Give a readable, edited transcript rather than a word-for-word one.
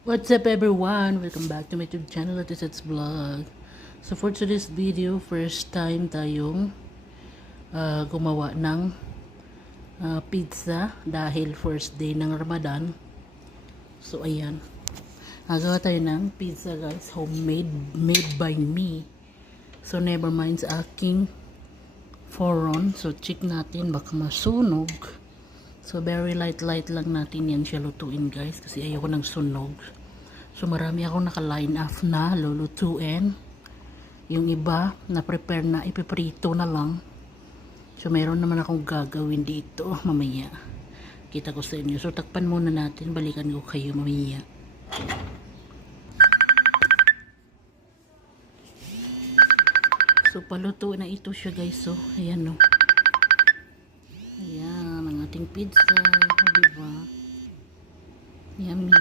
What's up everyone? Welcome back to my YouTube channel at It's Vlog. So for today's video, first time tayong gumawa ng pizza dahil first day ng Ramadan. So ayan, nagawa tayo ng pizza guys, homemade, made by me. So never mind sa aking foron. So check natin, baka masunog. So very light lang natin yan siya lutuin guys, kasi ayoko ng sunog. So marami akong naka-line up na lulutuin. Yung iba na prepare na, ipiprito na lang. So meron naman akong gagawin dito mamaya. Kita ko sa inyo. So takpan muna natin, balikan ko kayo mamaya. So paluto na ito siya guys. So ayan o. Ayan ang ating pizza, diba? Yummy.